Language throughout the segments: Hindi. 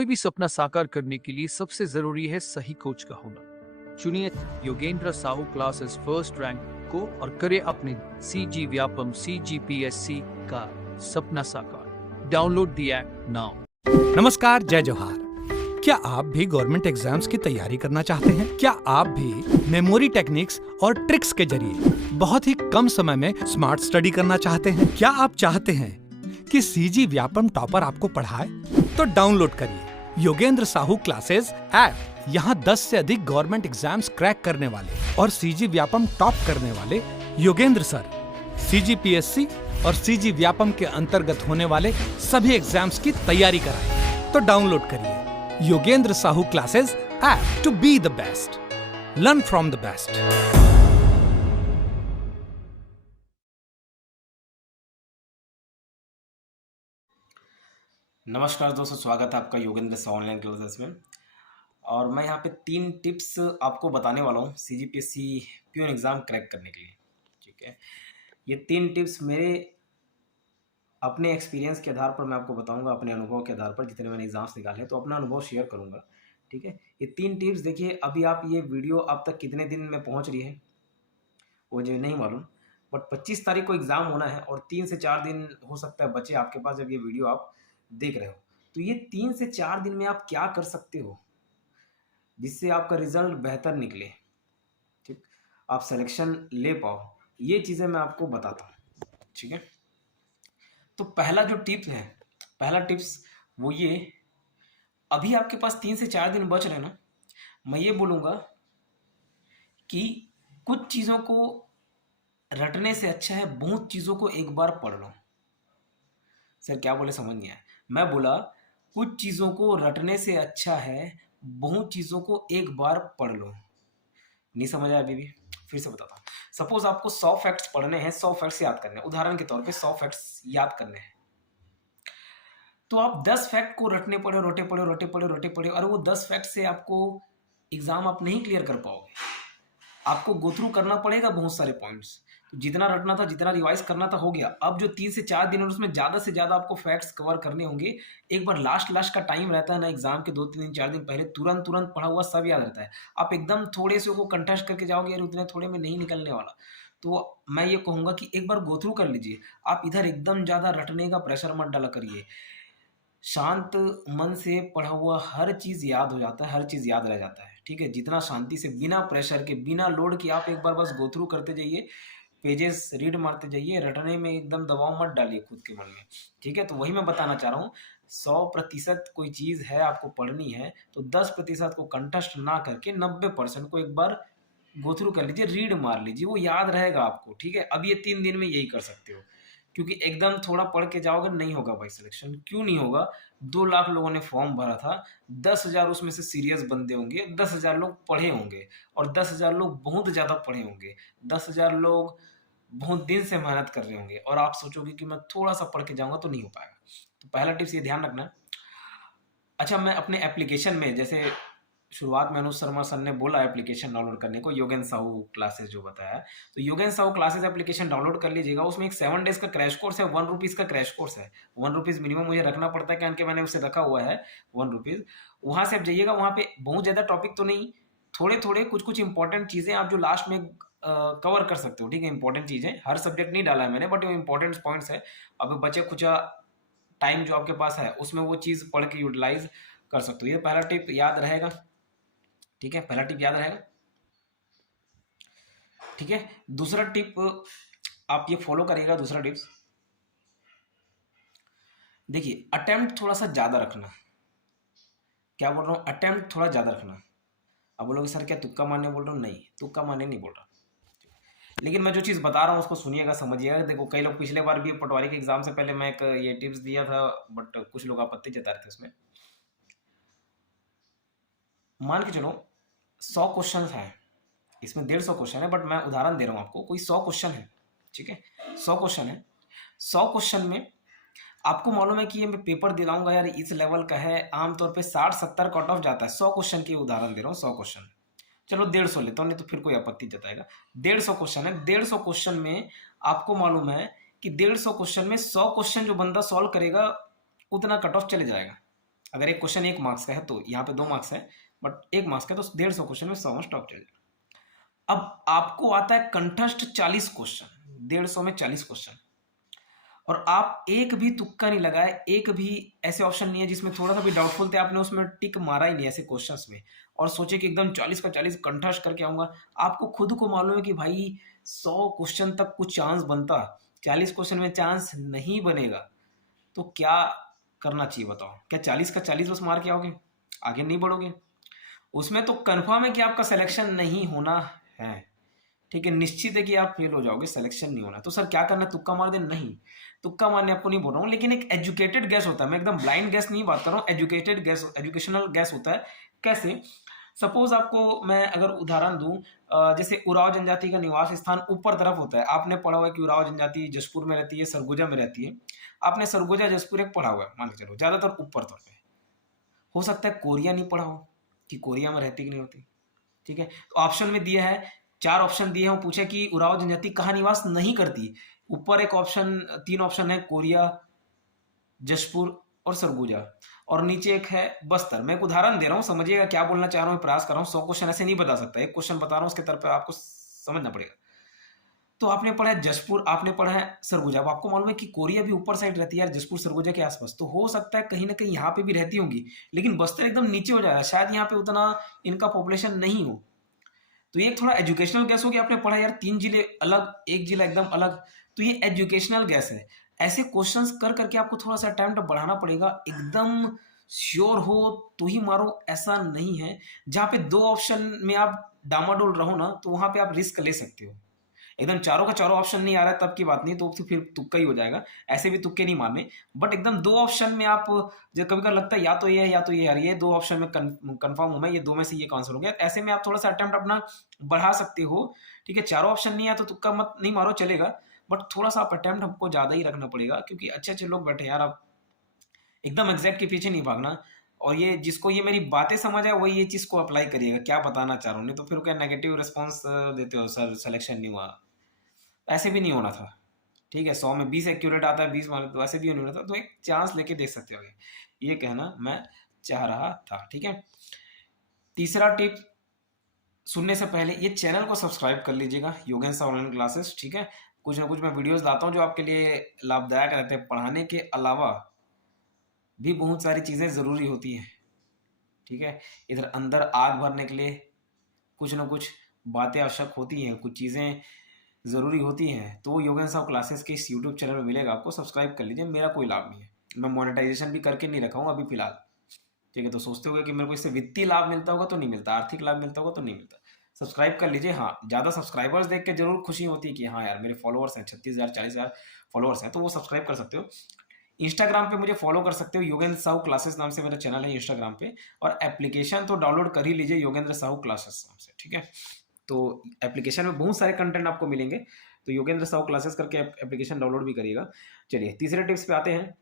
कोई भी सपना साकार करने के लिए सबसे जरूरी है सही कोच का होना। चुनिए Yogendra Sahu classes first rank को और करे अपने CG व्यापम CGPSC का सपना साकार। Download the app now. नमस्कार, जय जोहार। क्या आप भी गवर्नमेंट एग्जाम्स की तैयारी करना चाहते हैं? क्या आप भी मेमोरी टेक्निक्स और ट्रिक्स के जरिए बहुत ही कम समय में स्मार्ट स्टडी करना चाहते हैं? क्या आप चाहते हैं कि CG व्यापम टॉपर आपको पढ़ाए? तो डाउनलोड करिए योगेंद्र साहू क्लासेस ऐप। यहाँ 10 से अधिक गवर्नमेंट एग्जाम्स क्रैक करने वाले और CG व्यापम टॉप करने वाले योगेंद्र सर CGPSC और CG व्यापम के अंतर्गत होने वाले सभी एग्जाम्स की तैयारी कराएं। तो डाउनलोड करिए Yogendra Sahu classes app to be the best, learn from the best. नमस्कार दोस्तों, स्वागत है आपका योगेंद्र साहू ऑनलाइन क्लासेस में। और मैं यहाँ पे 3 टिप्स आपको बताने वाला हूँ CGPSC प्योन एग्ज़ाम क्रैक करने के लिए। ठीक है, ये 3 टिप्स मेरे अपने एक्सपीरियंस के आधार पर मैं आपको बताऊंगा, अपने अनुभव के आधार पर, जितने मैंने एग्जाम्स निकाले तो अपना अनुभव शेयर करूंगा। ठीक है, ये 3 टिप्स देखिए। अभी आप ये वीडियो अब तक कितने दिन में पहुंच रही है वो मुझे नहीं मालूम, बट 25 तारीख को एग्ज़ाम होना है और 3 से 4 दिन हो सकता है बचे आपके पास जब ये वीडियो आप देख रहे हो। तो ये 3 से 4 दिन में आप क्या कर सकते हो जिससे आपका रिजल्ट बेहतर निकले, ठीक, आप सिलेक्शन ले पाओ, ये चीज़ें मैं आपको बताता हूँ। ठीक है, तो पहला जो टिप्स है, पहला टिप्स वो ये, अभी आपके पास 3 से 4 दिन बच रहे ना, मैं ये बोलूँगा कि कुछ चीज़ों को रटने से अच्छा है बहुत चीज़ों को एक बार पढ़ लो। सर क्या बोले समझ नहीं आया। मैं बोला कुछ चीज़ों को रटने से अच्छा है बहुत चीज़ों को एक बार पढ़ लो। नहीं समझ आया अभी भी? फिर से बताता हूँ। सपोज आपको 100 फैक्ट्स पढ़ने हैं, 100 फैक्ट्स याद करने हैं, उदाहरण के तौर पे 100 फैक्ट्स याद करने हैं, तो आप 10 फैक्ट को रटने पड़े, रोटे पड़े और वो 10 फैक्ट से आपको एग्जाम आप नहीं क्लियर कर पाओगे। आपको गो थ्रू करना पड़ेगा बहुत सारे पॉइंट्स। तो जितना रटना था, जितना रिवाइज करना था हो गया। अब जो 3 से 4 दिन और उसमें ज़्यादा से ज़्यादा आपको फैक्ट्स कवर करने होंगे। एक बार लास्ट का टाइम रहता है ना एग्जाम के 2-3 दिन 4 दिन पहले, तुरंत पढ़ा हुआ सब याद रहता है। आप एकदम थोड़े से को कंटेस्ट करके जाओगे यार, उतने थोड़े में नहीं निकलने वाला। तो मैं ये कहूँगा कि एक बार गो थ्रू कर लीजिए। आप इधर एकदम ज़्यादा रटने का प्रेशर मत डाला करिए। शांत मन से पढ़ा हुआ हर चीज़ याद हो जाता है, हर चीज़ याद रह जाता है। ठीक है, जितना शांति से, बिना प्रेशर के, बिना लोड के आप एक बार बस गो थ्रू करते जाइए, पेजेस रीड मारते जाइए, रटने में एकदम दबाव मत डालिए खुद के मन में। ठीक है, तो वही मैं बताना चाह रहा हूँ। 100% कोई चीज़ है आपको पढ़नी है तो 10% को कंटेस्ट ना करके 90% को एक बार गो थ्रू कर लीजिए, रीड मार लीजिए, वो याद रहेगा आपको। ठीक है, अब ये 3 दिन में यही कर सकते हो, क्योंकि एकदम थोड़ा पढ़ के जाओगे नहीं होगा भाई सिलेक्शन। क्यों नहीं होगा? 2 लाख लोगों ने फॉर्म भरा था, 10,000 उसमें से सीरियस बंदे होंगे, 10,000 लोग पढ़े होंगे और 10,000 लोग बहुत ज़्यादा पढ़े होंगे, 10,000 लोग बहुत दिन से मेहनत कर रहे होंगे और आप सोचोगे कि मैं थोड़ा सा पढ़ के जाऊंगा तो नहीं हो पाएगा। तो पहला टिप्स ये ध्यान रखना। अच्छा, मैं अपने एप्लीकेशन में, जैसे शुरुआत में अनुज शर्मा सर ने बोला एप्लीकेशन डाउनलोड करने को, योगेंद्र साहू क्लासेस जो बताया, तो Yogendra Sahu classes application download कर लीजिएगा। उसमें एक 7 डेज का क्रैश कोर्स है, 1 रुपीज़ का क्रैश कोर्स है। 1 रुपीज़ मिनिमम मुझे रखना पड़ता है, क्योंकि मैंने उसे रखा हुआ है 1 रुपीज़। वहाँ से आप जाइएगा, वहाँ पे बहुत ज़्यादा टॉपिक तो नहीं, थोड़े कुछ इंपॉर्टेंट चीज़ें आप जो लास्ट में कवर कर सकते हो। ठीक है, इंपॉर्टेंट चीज़ें, हर सब्जेक्ट नहीं डाला है मैंने, बट वो इंपॉर्टेंट पॉइंट्स है। अब बचे कुछ टाइम जो आपके पास है उसमें वो चीज़ पढ़ के यूटिलाइज कर सकते हो। ये पहला टिप याद रहेगा। ठीक है, पहला टिप याद रहेगा। ठीक है, दूसरा टिप आप ये फॉलो करिएगा। दूसरा टिप्स देखिए, अटेम्प्ट थोड़ा सा ज़्यादा रखना। क्या बोल रहा हूँ? अटेम्प्ट थोड़ा ज़्यादा रखना। अब बोलोगे सर क्या तुक्का मारने बोल रहा हूँ? नहीं, तुक्का मारने नहीं बोल रहा, लेकिन मैं जो चीज़ बता रहा हूँ उसको सुनिएगा, समझिएगा। देखो, कई लोग पिछले बार भी पटवारी के एग्जाम से पहले मैं एक ये टिप्स दिया था, बट कुछ लोग आपत्ति जता रहे थे उसमें। मान के चलो 100 क्वेश्चन है, इसमें 150 क्वेश्चन है, बट मैं उदाहरण दे रहा हूँ आपको। कोई 100 क्वेश्चन है, ठीक है, 100 क्वेश्चन है। 100 क्वेश्चन में आपको मालूम है कि ये मैं पेपर दिलाऊंगा यार इस लेवल का है, आमतौर पे 60-70 कट ऑफ जाता है। 100 क्वेश्चन की उदाहरण दे रहा हूँ, 100 क्वेश्चन, चलो 150 लेता हूँ, नहीं तो फिर कोई आपत्ति जताएगा। 150 क्वेश्चन है, 150 क्वेश्चन में आपको मालूम है कि 150 क्वेश्चन में 100 क्वेश्चन जो बंदा सॉल्व करेगा उतना कट ऑफ चले जाएगा। अगर एक क्वेश्चन 1 मार्क्स का है तो यहाँ पे 2 मार्क्स है, बट 1 मार्क्स का तो 150 क्वेश्चन में 100 में स्टॉप चल जाएगा। अब आपको आता है कंठस्थ 40 क्वेश्चन, 150 में 40 क्वेश्चन, और आप एक भी तुक्का नहीं लगाए, एक भी ऐसे ऑप्शन नहीं है जिसमें थोड़ा सा भी डाउटफुल थे, आपने उसमें टिक मारा ही नहीं ऐसे क्वेश्चंस में, और सोचे कि एकदम 40 का 40 कंठस्थ करके आऊंगा। आपको खुद को मालूम है कि भाई 100 क्वेश्चन तक कुछ चांस बनता, 40 क्वेश्चन में चांस नहीं बनेगा, तो क्या करना चाहिए बताओ? क्या 40 का 40 बस मार के आओगे, आगे नहीं बढ़ोगे? उसमें तो कंफर्म है कि आपका सिलेक्शन नहीं होना है, ठीक है, निश्चित है कि आप फेल हो जाओगे, सिलेक्शन नहीं होना। तो सर क्या करना है, तुक्का मार दे? नहीं, तुक्का मारने आपको नहीं बोल रहा हूँ, लेकिन एक एजुकेटेड गैस होता है, मैं एकदम ब्लाइंड गैस नहीं बात कर रहा हूँ, एजुकेटेड गैस, एजुकेशनल गैस होता है। कैसे? सपोज आपको मैं अगर उदाहरण दूं, जैसे उराव जनजाति का निवास स्थान ऊपर तरफ होता है, आपने पढ़ा हुआ है कि उराव जनजाति जसपुर में रहती है, सरगुजा में रहती है, आपने सरगुजा जसपुर एक पढ़ा हुआ है, मान के चलो, ज्यादातर ऊपर तरफ है। हो सकता है कोरिया नहीं पढ़ा हो कि कोरिया में रहती कि नहीं होती, ठीक है। तो ऑप्शन में दिया है, 4 ऑप्शन दिए हैं, वो पूछे कि उराव जनजाति कहाँ निवास नहीं करती। ऊपर एक ऑप्शन, 3 ऑप्शन है, कोरिया, जशपुर और सरगुजा, और नीचे एक है बस्तर। मैं एक उदाहरण दे रहा हूँ, समझिएगा क्या बोलना चाह रहा हूँ, प्रयास कर रहा हूँ, 100 क्वेश्चन ऐसे नहीं बता सकता, एक क्वेश्चन बता रहा हूँ, उसके तरफ आपको समझना पड़ेगा। तो आपने पढ़ा है जशपुर, आपने पढ़ा है सरगुजा, अब आपको मालूम है कि कोरिया भी ऊपर साइड रहती है यार, जशपुर सरगुजा के आसपास, तो हो सकता है कहीं ना कहीं यहाँ पे भी रहती होंगी, लेकिन बस्तर एकदम नीचे हो जा रहा है, शायद यहाँ पे उतना इनका पॉपुलेशन नहीं हो। तो ये थोड़ा एजुकेशनल गैस हो गया, आपने पढ़ा यार 3 जिले अलग, एक जिला एकदम अलग, तो ये एजुकेशनल गैस है। ऐसे क्वेश्चंस कर करके आपको थोड़ा सा अटेम्प्ट बढ़ाना पड़ेगा, एकदम श्योर हो तो ही मारो, ऐसा नहीं है। जहाँ पे 2 ऑप्शन में आप डामाडोल रहो ना, तो वहां पे आप रिस्क ले सकते हो। एकदम चारों का चारों ऑप्शन नहीं आ रहा है तब की बात नहीं, तो फिर तुक्का ही हो जाएगा, ऐसे भी तुक्के नहीं मारने। बट एकदम 2 ऑप्शन में आप, जब कभी कभी लगता है या तो ये है या तो ये, यार ये 2 ऑप्शन में कंफर्म हूं मैं, ये 2 में से ये आंसर हो गया, ऐसे में आप थोड़ा सा अटेम्प्ट अपना बढ़ा सकते हो, ठीक है। चारों ऑप्शन नहीं है तो तुक्का मत नहीं मारो, चलेगा, बट थोड़ा सा आप अटेम्प्ट हमको ज्यादा ही रखना पड़ेगा, क्योंकि अच्छे अच्छे लोग बैठे यार, आप एकदम एग्जैक्ट के पीछे नहीं भागना। और ये जिसको ये मेरी बातें समझ है वही ये चीज को अप्लाई करिएगा, क्या बताना चाह रहा हूँ, नहीं तो फिर क्या नेगेटिव रिस्पॉन्स देते हो, सर सिलेक्शन नहीं हुआ, ऐसे भी नहीं होना था, ठीक है। 100 में 20 एक्यूरेट आता है, 20 माने तो ऐसे भी नहीं होना था, तो एक चांस लेके देख सकते हो, ये कहना मैं चाह रहा था, ठीक है। तीसरा टिप, सुनने से पहले ये चैनल को सब्सक्राइब कर लीजिएगा, योगेंद्र सर ऑनलाइन क्लासेस, ठीक है। कुछ ना कुछ मैं वीडियोस लाता हूँ जो आपके लिए लाभदायक रहते हैं, पढ़ाने के अलावा भी बहुत सारी चीज़ें ज़रूरी होती हैं, ठीक है। इधर अंदर आग भरने के लिए कुछ ना कुछ बातें आवश्यक होती हैं, कुछ चीज़ें ज़रूरी होती हैं, तो योगेंद्र साहब क्लासेस के इस यूट्यूब चैनल में मिलेगा, आपको सब्सक्राइब कर लीजिए। मेरा कोई लाभ नहीं है, मैं मोनेटाइजेशन भी करके नहीं रखा हूँ अभी फिलहाल, ठीक है। तो सोचते होंगे कि मेरे को इससे वित्तीय लाभ मिलता होगा, तो नहीं मिलता, आर्थिक लाभ मिलता होगा तो नहीं मिलता। सब्सक्राइब कर लीजिए। हाँ, ज़्यादा सब्सक्राइबर्स देख के जरूर खुशी होती है कि हाँ यार मेरे फॉलोअर्स हैं, 36,000 40,000 फॉलोअर्स हैं, तो वो सब्सक्राइब कर सकते हो। इंस्टाग्राम पे मुझे फॉलो कर सकते हो, योगेंद्र साहू क्लासेस नाम से मेरा चैनल है इंस्टाग्राम पे, और एप्लीकेशन तो डाउनलोड कर ही लीजिए योगेंद्र साहू क्लासेस नाम से, ठीक है। तो एप्लीकेशन में बहुत सारे कंटेंट आपको मिलेंगे, तो योगेंद्र साहू क्लासेस करके एप्लीकेशन डाउनलोड भी करिएगा। चलिए तीसरे टिप्स पे आते हैं,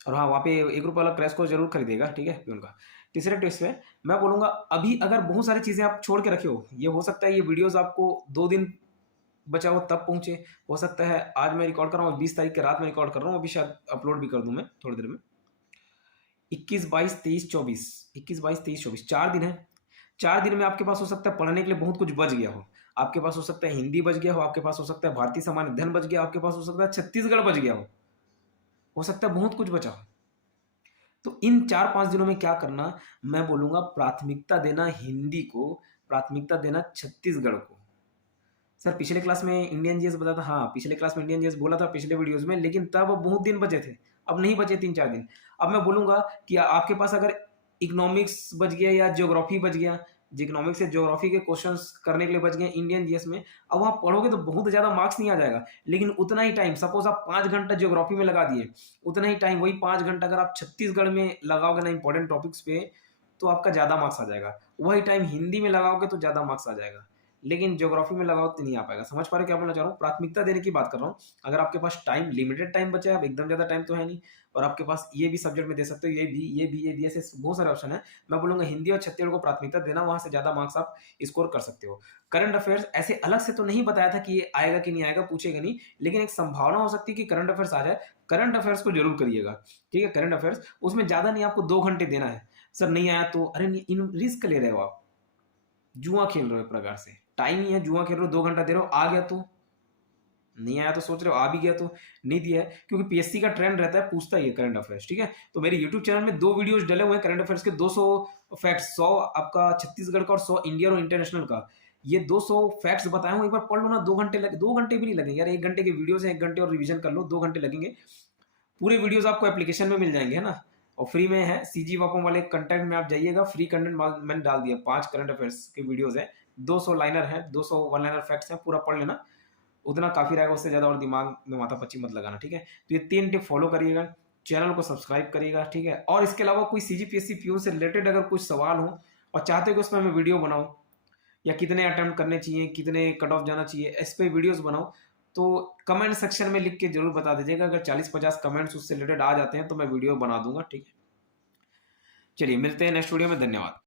और हाँ वहाँ पे 1 रुपये वाला क्रैश कोर्स जरूर खरीदेगा, ठीक है उनका। तीसरे टिप्स पे मैं बोलूँगा, अभी अगर बहुत सारी चीज़ें आप छोड़ के रखे हो, ये हो सकता है ये वीडियोज़ आपको 2 दिन बचा हो तब पहुंचे, हो सकता है आज मैं रिकॉर्ड कर रहा हूँ, 20 तारीख के रात में रिकॉर्ड कर रहा हूँ, अभी शायद अपलोड भी कर दूं मैं थोड़ी देर में। 21 22 23 24, 21 22 23 24 4 दिन है। 4 दिन में आपके पास हो सकता है पढ़ने के लिए बहुत कुछ बच गया हो, आपके पास हो सकता है हिंदी बच गया हो, आपके पास हो सकता है भारतीय सामान्य अध्ययन बच गया, आपके पास हो सकता है छत्तीसगढ़ बच गया हो सकता है बहुत कुछ बचा हो। तो इन 4-5 दिनों में क्या करना, मैं बोलूंगा प्राथमिकता देना हिंदी को, प्राथमिकता देना छत्तीसगढ़ को। सर पिछले क्लास में इंडियन जीएस बताया था, हाँ पिछले क्लास में इंडियन जीएस बोला था पिछले वीडियोस में, लेकिन तब बहुत दिन बचे थे, अब नहीं बचे 3-4 दिन। अब मैं बोलूंगा कि आपके पास अगर इकोनॉमिक्स बच गया या ज्योग्राफी बच गया, इकोनॉमिक्स से ज्योग्राफी के क्वेश्चंस करने के लिए बच गए इंडियन जीएस में, अब वहाँ पढ़ोगे तो बहुत ज़्यादा मार्क्स नहीं आ जाएगा, लेकिन उतना ही टाइम, सपोज आप 5 घंटा ज्योग्राफी में लगा दिए, उतना ही टाइम, वही 5 घंटा अगर आप छत्तीसगढ़ में लगाओगे ना इंपॉर्टेंट टॉपिक्स पे, तो आपका ज़्यादा मार्क्स आ जाएगा। वही टाइम हिंदी में लगाओगे तो ज़्यादा मार्क्स आ जाएगा, लेकिन ज्योग्राफी में लगाओ तो नहीं आ पाएगा। समझ पा रहे क्या बोलना चाह रहा हूँ, प्राथमिकता देने की बात कर रहा हूँ। अगर आपके पास टाइम, लिमिटेड टाइम बचा है, अब एकदम ज्यादा टाइम तो है नहीं, और आपके पास ये भी सब्जेक्ट में दे सकते हो, ये भी ऐसे बहुत सारे ऑप्शन है, मैं बोलूंगा हिंदी और छत्तीसगढ़ को प्राथमिकता देना, वहां से ज्यादा मार्क्स आप स्कोर कर सकते हो। करंट अफेयर्स ऐसे अलग से तो नहीं बताया था कि ये आएगा कि नहीं आएगा, पूछेगा नहीं, लेकिन एक संभावना हो सकती है कि करंट अफेयर्स आ जाए, करंट अफेयर्स को जरूर करिएगा, ठीक है। करंट अफेयर्स उसमें ज़्यादा नहीं, आपको 2 घंटे देना है। सर नहीं आया तो अरे नहीं, इन रिस्क ले रहे हो आप, जुआ खेल रहे हो एक प्रकार से, टाइम ही है, जुआ खेल रहे हो, 2 घंटा दे रहे हो, आ गया तो नहीं आया तो सोच रहे हो आ भी गया तो नहीं दिया है, क्योंकि पीएससी का ट्रेंड रहता है, पूछता ही है करंट अफेयर्स, ठीक है। तो मेरे यूट्यूब चैनल में 2 वीडियोस डले हुए हैं करंट अफेयर्स के, 200 फैक्ट्स, 100 आपका छत्तीसगढ़ का और 100 इंडिया और इंटरनेशनल का। ये 200 फैक्ट्स बताए हूँ, एक बार पढ़ लो ना, 2 घंटे लगे, 2 घंटे भी नहीं लगेंगे यार, 1 घंटे के वीडियो से 1 घंटे और रिवीजन कर लो, 2 घंटे लगेंगे। पूरे वीडियोस आपको एप्लीकेशन में मिल जाएंगे, है ना, और फ्री में है। सीजी वापम वाले कंटेंट में आप जाइएगा, फ्री कंटेंट मैंने डाल दिया, 5 करंट अफेयर्स के वीडियोस है, 200 लाइनर है, 200 वन लाइनर फैक्ट्स हैं, पूरा पढ़ लेना, उतना काफी रहेगा, उससे ज्यादा और दिमाग में माथा पच्ची मत लगाना, ठीक है। तो ये 3 टिप फॉलो करिएगा, चैनल को सब्सक्राइब करिएगा, ठीक है। और इसके अलावा कोई सीजीपीएससी पीओ से रिलेटेड अगर कुछ सवाल हो और चाहते हो कि उसमें मैं वीडियो बनाऊं, या कितने अटेम्प्ट करने चाहिए, कितने कट ऑफ जाना चाहिए, इस पे वीडियोस बनाऊं, तो कमेंट सेक्शन में लिख के जरूर बता दीजिएगा। अगर 40-50 कमेंट्स उससे रिलेटेड आ जाते हैं तो मैं वीडियो बना दूंगा, ठीक है। चलिए मिलते हैं नेक्स्ट वीडियो में, धन्यवाद।